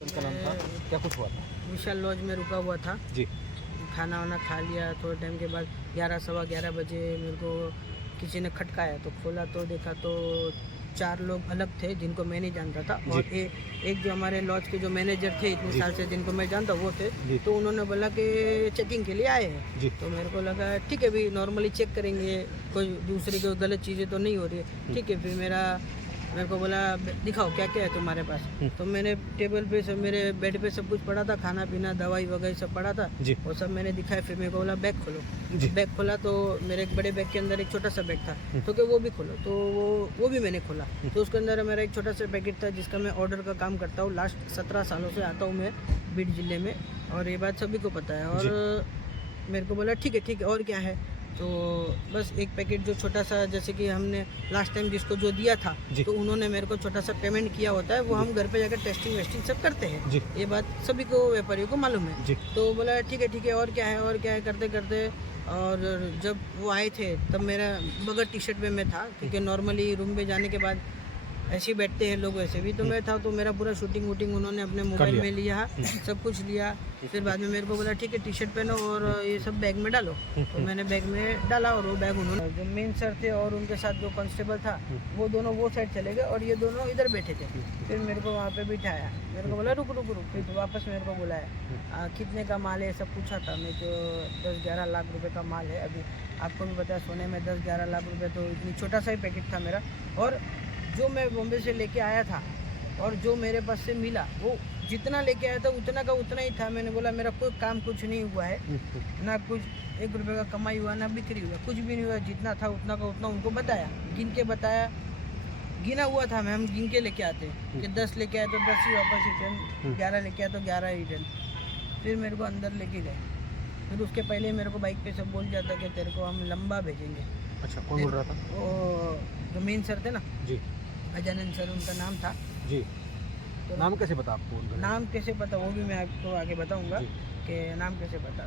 उनका नाम था, क्या कुछ हुआ था? विशाल लॉज में रुका हुआ था। जी। खाना वाना खा लिया, थोड़े टाइम के बाद 11 सवा 11 बजे मेरे को किसी ने खटकाया, तो खोला तो देखा तो 4 लोग अलग थे जिनको मैं नहीं जानता था, और एक जो हमारे लॉज के जो मैनेजर थे इतने साल से जिनको मैं जानता वो थे। तो उन्होंने बोला कि चेकिंग के लिए आए हैं। तो मेरे को लगा ठीक है, भी नॉर्मली चेक करेंगे, कोई दूसरी कोई गलत चीज़ें तो नहीं हो रही है। ठीक है, फिर मेरे को बोला दिखाओ क्या क्या है तुम्हारे पास। तो मैंने टेबल पे सब, मेरे बेड पे सब कुछ पड़ा था, खाना पीना दवाई वगैरह सब पड़ा था, वो सब मैंने दिखाया। फिर मेरे को बोला बैग खोलो। बैग खोला तो मेरे एक बड़े बैग के अंदर एक छोटा सा बैग था, तो कि वो भी खोलो, तो वो भी मैंने खोला। तो उसके अंदर मेरा एक छोटा सा पैकेट था जिसका मैं ऑर्डर का काम करता हूँ। लास्ट 17 सालों से आता हूँ मैं बीड ज़िले में, और ये बात सभी को पता है। और मेरे को बोला ठीक है और क्या है, तो बस एक पैकेट जो छोटा सा, जैसे कि हमने लास्ट टाइम जिसको जो दिया था, तो उन्होंने मेरे को छोटा सा पेमेंट किया होता है, वो हम घर पे जाकर टेस्टिंग वेस्टिंग सब करते हैं। ये बात सभी को व्यापारियों को मालूम है। तो बोला ठीक है और क्या है करते करते, और जब वो आए थे तब मेरा बगैर टी शर्ट में मैं था, क्योंकि नॉर्मली रूम पे जाने के बाद ऐसे ही बैठते हैं लोग वैसे भी। तो मैं था, तो मेरा पूरा शूटिंग वूटिंग उन्होंने अपने मोबाइल में लिया, सब कुछ लिया। फिर बाद में मेरे को बोला ठीक है टी शर्ट पहनो और ये सब बैग में डालो। तो मैंने बैग में डाला, और वो बैग उन्होंने, जो मेन सर थे और उनके साथ जो कांस्टेबल था, वो दोनों वो साइड चले गए और ये दोनों इधर बैठे थे। फिर मेरे को वहाँ पे बिठाया, मेरे को बोला रुक। फिर वापस मेरे को बुलाया, कितने का माल है सब पूछा था। मैं जो 10-11 लाख रुपए का माल है। अभी आपको भी पता है सोने में 10-11 लाख रुपए, तो इतनी छोटा सा ही पैकेट था मेरा। और जो मैं बॉम्बे से लेके आया था और जो मेरे पास से मिला, वो जितना लेके आया था उतना का उतना ही था। मैंने बोला मेरा कोई काम कुछ नहीं हुआ है, ना कुछ 1 रुपये का कमाई हुआ, ना बिक्री हुआ, कुछ भी नहीं हुआ। जितना था उतना का उतना उनको बताया, गिन के बताया। गिना हुआ था, हम गिन के लेके आते कि 10 लेके आए तो 10 ही वापस रिटर्न, 11 लेके आए तो 11 रिटर्न। फिर मेरे को अंदर लेके गए। फिर उसके पहले मेरे को बाइक पे सब बोल जाता कि तेरे को हम लंबा भेजेंगे। अच्छा, कौन बोल रहा था? वो जो मेन सर थे ना, जी, अजानंद सर उनका नाम था। जी। तो नाम कैसे पता आपको उनका? नाम कैसे पता, वो भी मैं आपको आगे बताऊंगा कि नाम कैसे पता।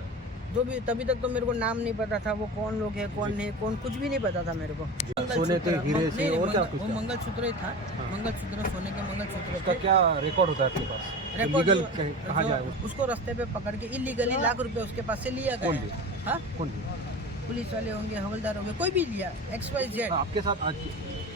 जो भी तभी तक तो मेरे को नाम नहीं पता था, वो कौन लोग है कौन नहीं, कौन कुछ भी नहीं पता था मेरे को। सोने के हीरे से और क्या कुछ? वो मंगलसूत्र ही था। मंगलसूत्र, सोने के मंगलसूत्र। उसका क्या रिकॉर्ड होता है आपके पास? लीगल कहाँ जाए? उसको रास्ते पे पकड़ के इलीगली लाख रुपए उसके पास से लिया गया। कौन लिया? पुलिस वाले होंगे, हवलदार होंगे, कोई भी लिया, XYZ। आपके साथ आज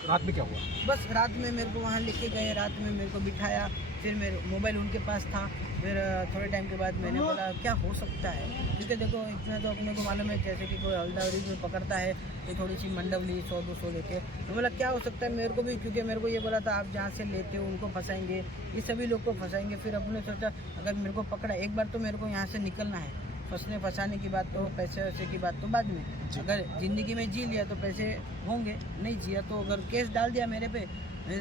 रात में क्या हुआ? बस रात में मेरे को वहाँ लेके गए, रात में मेरे को बिठाया। फिर मेरे मोबाइल उनके पास था। फिर थोड़े टाइम के बाद मैंने बोला क्या हो सकता है, क्योंकि देखो इतना तो अपने को मालूम है, जैसे कि कोई हवलदारी को पकड़ता है तो थोड़ी सी मंडप ली 100-200 लेके। तो बोला क्या हो सकता है मेरे को भी, क्योंकि मेरे को ये बोला था आप जहाँ से लेते हो उनको फंसाएंगे, ये सभी लोग को फंसाएंगे। फिर अपने सोचा अगर मेरे को पकड़ा एक बार तो मेरे को यहाँ से निकलना है। फंसने फंसाने की बात तो, पैसे वैसे की बात तो बाद में। अगर ज़िंदगी में जी लिया तो पैसे होंगे, नहीं जिया तो अगर केस डाल दिया मेरे पे,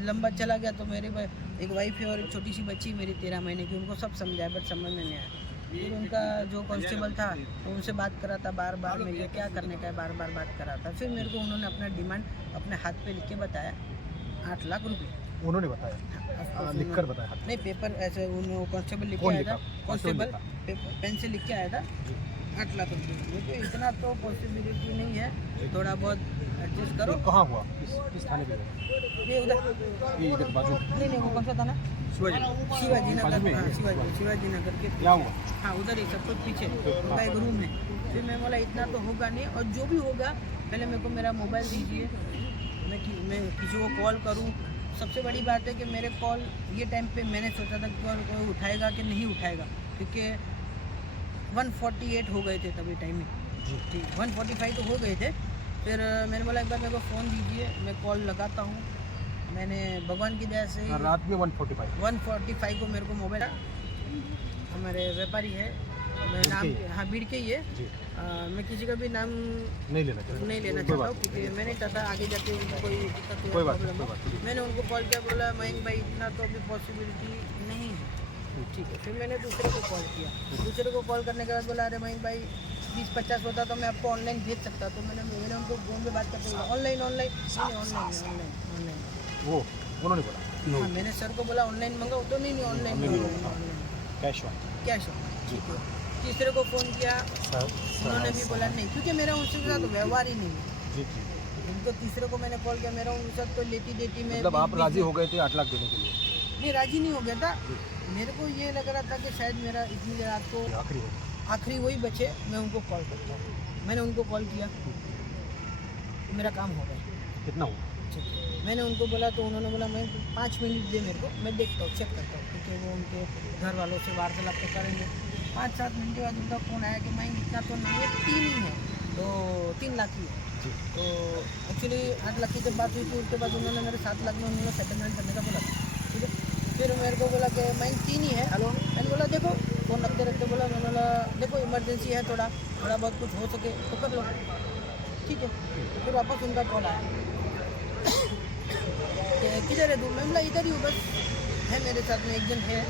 लंबा चला गया, तो मेरे पे एक वाइफ है और एक छोटी सी बच्ची मेरी 13 महीने की, उनको सब समझाया बट समझ में नहीं आया। फिर उनका जो कांस्टेबल था तो उनसे बात करा था बार बार, मैं ये क्या करने का है, बार बार बात करा था। फिर मेरे को उन्होंने अपना डिमांड अपने हाथ पे लिख के बताया, 8 लाख रुपये। उन्होंने बताया? लिख कर बताया? नहीं, पेपर ऐसे उन्होंने कांस्टेबल लिख के आया था, कांस्टेबल पेन से लिख के आया था 8 लाख रुपये। मुझे इतना तो पॉसिबिलिटी नहीं है, थोड़ा बहुत एडजस्ट करो। कहाँ हुआ? किस थाने पे? ये इधर बाजू? नहीं, वो कौन सा था ना, शिवाजी नगर। हाँ, शिवाजी नगर के क्या हुआ? हाँ, उधर ही सब कुछ पीछे उनका एक रूम है। फिर मैं बोला इतना तो होगा नहीं, और जो भी होगा पहले मेरे को मेरा मोबाइल दीजिए, मैं किसी को कॉल करूँ। सबसे बड़ी बात है कि मेरे कॉल ये टाइम पे मैंने सोचा था कि कोई उठाएगा कि नहीं उठाएगा, क्योंकि 148 हो गए थे तभी टाइम में। ठीक, 145 तो हो गए थे। फिर मैंने बोला एक बार मेरे को फ़ोन दीजिए, मैं कॉल लगाता हूँ। मैंने भगवान की दया से रात में 145 को मेरे को मोबाइल, हमारे व्यापारी है, मैं नाम, हाँ बीड़ के ही है। मैं किसी का भी नाम नहीं लेना चाहता हूँ, क्योंकि मैं नहीं चाहता आगे जाके उनको कोई दिक्कत हो, प्रॉब्लम हो। मैंने उनको कॉल किया, बोला मयंक भाई इतना तो अभी पॉसिबिलिटी नहीं है। ठीक है, फिर मैंने दूसरे को कॉल किया। दूसरे को कॉल करने के बाद बोला अरे मयंक भाई 20-50 होता तो मैं आपको ऑनलाइन भेज सकता। तो मैंने उनको फोन पे बात करते बोला ऑनलाइन वो उन्होंने बोला। हाँ, मैंने सर को बोला ऑनलाइन मंगाओ, तो नहीं ऑनलाइन कैश ठीक है। तीसरे को फ़ोन किया, उन्होंने भी बोला नहीं, क्योंकि मेरा उनके साथ व्यवहार ही नहीं है। उनको तीसरे को मैंने कॉल किया, मेरा उनके साथ तो लेती देती में, मतलब आप राजी हो गए थे 8 लाख देने के लिए? नहीं, राजी नहीं हो गया था। मेरे को ये लग रहा था कि शायद मेरा इतनी रात को आखिरी हो आखिरी वही बचे, मैं उनको कॉल करता हूँ। मैंने उनको कॉल किया, मेरा काम हो गया, कितना हुआ? ठीक है। मैंने उनको बोला तो उन्होंने बोला मैं 5 मिनट दे मेरे को, मैं देखता हूँ, चेक करता हूँ, क्योंकि वो उनके घर वालों से वार्तालाप तो करेंगे। 5-7 मिनट के बाद उनका फ़ोन आया कि मैं इतना तो नहीं है, 3 ही है, तो 3 लाख ही है। जी तो एक्चुअली 8 लाख की जब बात हुई थी उसके बाद उन्होंने मेरे 7 लाख में उन्होंने सेटलमेंट करने का बोला था, ठीक है। फिर मेरे को बोला कि मैं 3 ही है। हेलो, मैंने बोला देखो फ़ोन रखते रखते बोला, मैंने बोला देखो इमरजेंसी है, थोड़ा बहुत कुछ हो सके तो कर लो, ठीक है। फिर वापस उनका कॉल आया कि किधर है तू? मैं बोला इधर ही हूँ, बस है मेरे साथ में एक जन है,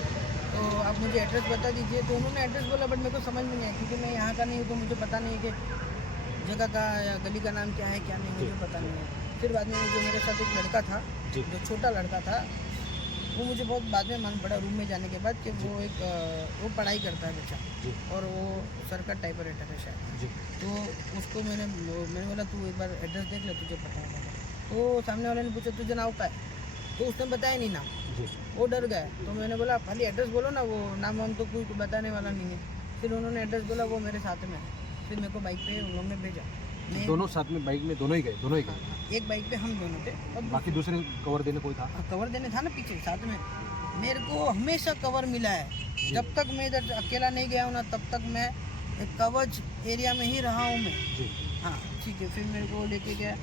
तो आप मुझे एड्रेस बता दीजिए। तो उन्होंने एड्रेस बोला, बट मेरे को समझ में नहीं आया, क्योंकि मैं यहाँ का नहीं हूँ, तो मुझे पता नहीं है कि जगह का या गली का नाम क्या है क्या नहीं, मुझे पता नहीं है। फिर बाद में जो मेरे साथ एक लड़का था, जी जो छोटा लड़का था, वो मुझे बहुत बाद में मालूम पड़ा रूम में जाने के बाद कि वो एक वो पढ़ाई करता है बच्चा, जी और वो सरकार टाइपराइटर है शायद। जी तो उसको मैंने बोला तू एक बार एड्रेस देख ले, तुझे पता होगा। तो सामने वाले ने पूछा तुझे नाम का है, तो उसने बताया नहीं नाम, जी वो डर गया। तो मैंने बोला खाली एड्रेस बोलो ना, वो नाम वाम तो कोई बताने वाला नहीं है। फिर उन्होंने एड्रेस बोला, वो मेरे साथ में है। फिर मेरे को बाइक पे उन्होंने भेजा, मैं दोनों साथ में बाइक में दोनों ही गए? एक बाइक पे हम दोनों थे, और बाकी दूसरे कवर देने कोई था? कवर देने था ना पीछे साथ में। मेरे को हमेशा कवर मिला है, जब तक मैं इधर अकेला नहीं गया हूँ ना, तब तक मैं एक कवच एरिया में ही रहा हूँ मैं। जी हाँ ठीक है। फिर मेरे को लेके गया,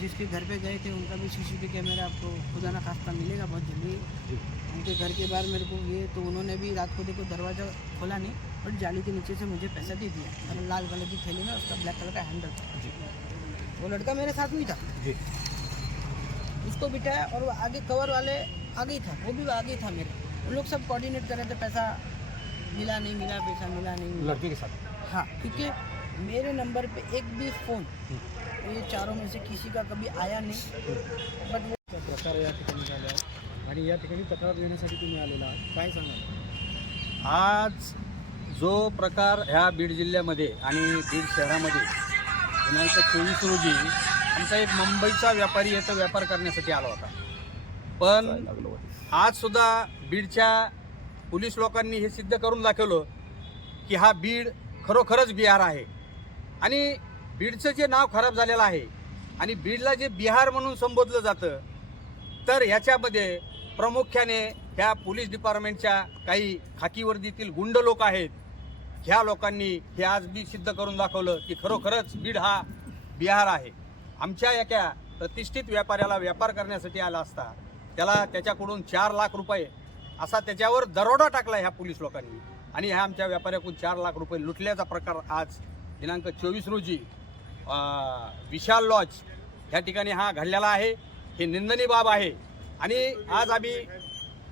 जिसके घर पे गए थे उनका भी सीसीटीवी कैमरा आपको खुदा ना खास्ता मिलेगा बहुत जल्दी। जी उनके घर के बाहर मेरे को ये, तो उन्होंने भी रात को देखो दरवाज़ा खोला नहीं, और जाली के नीचे से मुझे पैसा दे दिया, और लाल कलर की थैली में उसका ब्लैक कलर का हैंडल था। जी वो लड़का मेरे साथ में ही था, जी उसको बिठाया, और वो आगे कवर वाले आगे ही था, वो भी आगे ही था मेरे। उन लोग सब कोऑर्डिनेट कर रहे थे, पैसा मिला नहीं मिला, पैसा मिला नहीं मिला। लड़के के साथ? हाँ, क्योंकि मेरे नंबर पे एक भी फ़ोन ये चारों में से किसी का कभी आया नहीं, बट वो प्रकार या ठिकाणी झाला आहे आणि या ठिकाणी तक्रार देण्यासाठी तुम्ही आलेला आहात, काय सांगाल? आज जो प्रकार ह्या बीड जिल्ह्यामध्ये आणि बीड शहरामध्ये दिनांक 24 रोजी आमचा एक मुंबईचा व्यापारी येतो व्यापार करण्यासाठी आला होता, पण आज सुद्धा बीडच्या पोलीस लोकांनी हे सिद्ध करून दाखवलं की हा बीड खरोखरच बिहार आहे, आणि बीडचं जे नाव खराब झालेलं आहे आणि बीडला जे बिहार म्हणून संबोधलं जातं, तर ह्याच्यामध्ये प्रामुख्याने ह्या पोलीस डिपार्टमेंटच्या काही खाकी वर्दीतील गुंड लोक आहेत, ह्या लोकांनी हे आज बी सिद्ध करून दाखवलं की खरोखरच बीड हा बिहार आहे। आमच्या एका प्रतिष्ठित व्यापाऱ्याला व्यापार करण्यासाठी आला असता त्याला त्याच्याकडून 4 लाख रुपये असा त्याच्यावर दरोडा टाकला ह्या पोलीस लोकांनी, आणि ह्या आमच्या व्यापाऱ्याकडून 4 लाख रुपये लुटल्याचा प्रकार आज दिनांक 24 रोजी विशाल लॉज ह्या ठिकाणी हा घडलेला आहे। हे निंदनीय बाब आहे, आणि आज आम्ही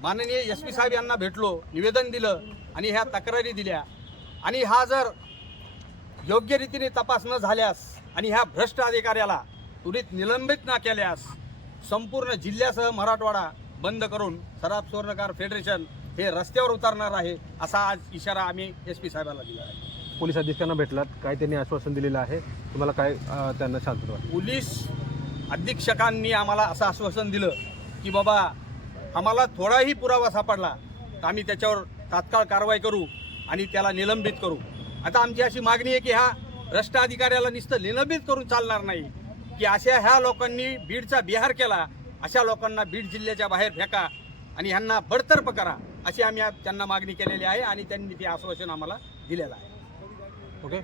माननीय SP साहेब यांना भेटलो, निवेदन दिलं आणि ह्या तक्रारी दिल्या, आणि हा जर योग्य रीतीने तपास न झाल्यास आणि ह्या भ्रष्ट अधिकाऱ्याला त्वरित निलंबित न केल्यास संपूर्ण जिल्ह्यासह मराठवाडा बंद करून सराफ स्वर्णकार फेडरेशन हे रस्त्यावर उतरणार आहे, असा आज इशारा आम्ही SP साहेबांना दिला आहे। पोलीस अधीक्षकांना भेटलात, काय त्यांनी आश्वासन दिलेलं आहे तुम्हाला? काय त्यांना शांतता वाटते? पोलीस अधीक्षकांनी आम्हाला असं आश्वासन दिलं की बाबा आम्हाला थोडाही पुरावा सापडला तर आम्ही त्याच्यावर तात्काळ कारवाई करू आणि त्याला निलंबित करू। आता आमची अशी मागणी आहे की ह्या भ्रष्ट अधिकाऱ्याला नुसतं निलंबित करून चालणार नाही, की अशा ह्या लोकांनी बीडचा बिहार केला, अशा लोकांना बीड जिल्ह्याच्या बाहेर फेका आणि ह्यांना बडतर्फ करा, अशी आम्ही त्यांना मागणी केलेली आहे, आणि त्यांनी ते आश्वासन आम्हाला दिलेलं आहे। ओके.